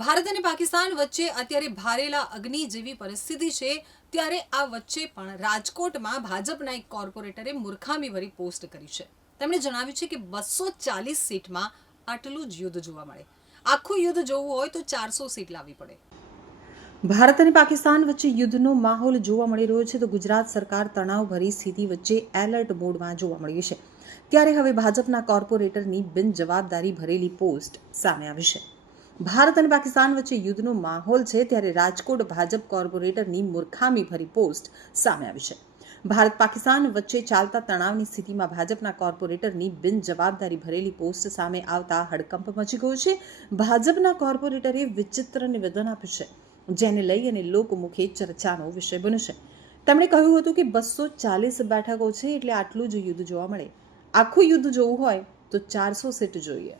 ભારત અને પાકિસ્તાન વચ્ચે અત્યારે ભારેલા અગ્નિ જેવી પરિસ્થિતિ છે, ત્યારે આ વચ્ચે પણ રાજકોટમાં ભાજપના એક કોર્પોરેટરે મૂર્ખામીભરી પોસ્ટ કરી છે. તેમણે જણાવ્યું છે કે બસો ચાલીસ સીટમાં આટલું જ યુદ્ધ જોવા મળે. આખું યુદ્ધ જોવું હોય તો ચારસો સીટ લાવવી પડે. ભારત અને પાકિસ્તાન વચ્ચે યુદ્ધનો માહોલ જોવા મળી રહ્યો છે તો ગુજરાત સરકાર તણાવભરી સ્થિતિ વચ્ચે એલર્ટ મોડમાં જોવા મળ્યું છે. ત્યારે હવે ભાજપના કોર્પોરેટરની બિનજવાબદારી ભરેલી પોસ્ટ સામે આવી છે. ભારત અને પાકિસ્તાન વચ્ચે યુદ્ધનો માહોલ છે ત્યારે રાજકોટ ભાજપ કોર્પોરેટરની મૂર્ખામી ભરી પોસ્ટ સામે આવી છે. ભારત પાકિસ્તાન વચ્ચે ચાલતા તણાવની સ્થિતિમાં ભાજપના કોર્પોરેટરની બિનજવાબદારી ભરેલી પોસ્ટ સામે આવતા હડકંપ મચી ગયો છે. ભાજપના કોર્પોરેટરે વિચિત્ર નિવેદન આપ્યું છે, જેને લઈ અને લોકમુખે ચર્ચાનો વિષય બન્યો છે. તેમણે કહ્યું હતું કે બસો ચાલીસ બેઠકો છે એટલે આટલું જ યુદ્ધ જોવા મળે. આખું યુદ્ધ જોવું હોય તો ચારસો સીટ જોઈએ.